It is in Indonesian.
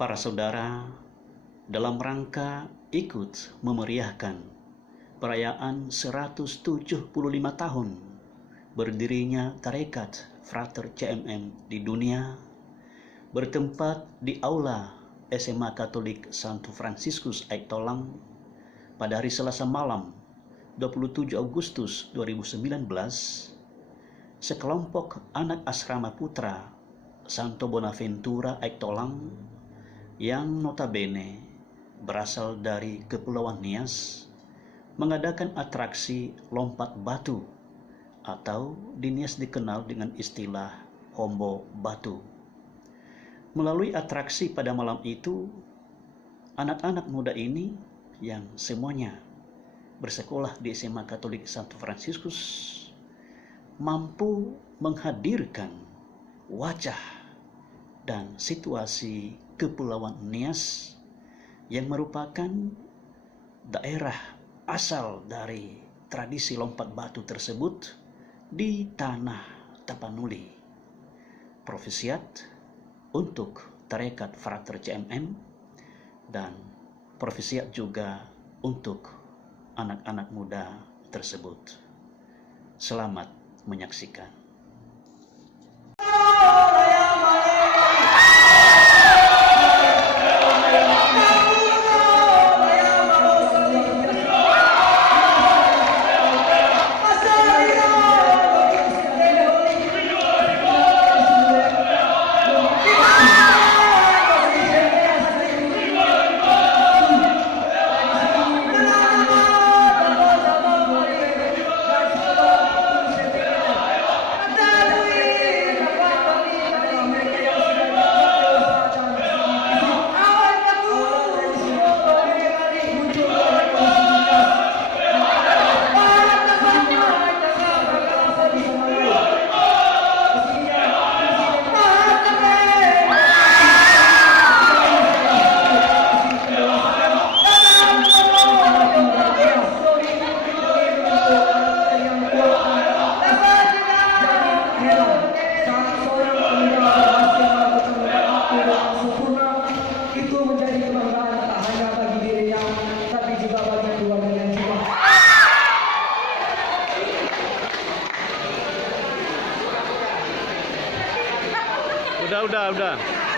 para saudara, dalam rangka ikut memeriahkan perayaan 175 tahun berdirinya Tarekat Frater CMM di dunia, bertempat di Aula SMA Katolik Santo Fransiskus Aitolang pada hari Selasa malam 27 Agustus 2019, sekelompok anak asrama putra Santo Bonaventura Aitolang yang notabene berasal dari Kepulauan Nias mengadakan atraksi lompat batu atau di Nias dikenal dengan istilah Hombo Batu. Melalui atraksi pada malam itu, anak-anak muda ini yang semuanya bersekolah di SMA Katolik Santo Fransiskus mampu menghadirkan wajah dan situasi Kepulauan Nias yang merupakan daerah asal dari tradisi lompat batu tersebut di tanah Tapanuli. Profesiat untuk Tarekat Frater CMM dan profesiat juga untuk anak-anak muda tersebut. Selamat menyaksikan. Udah.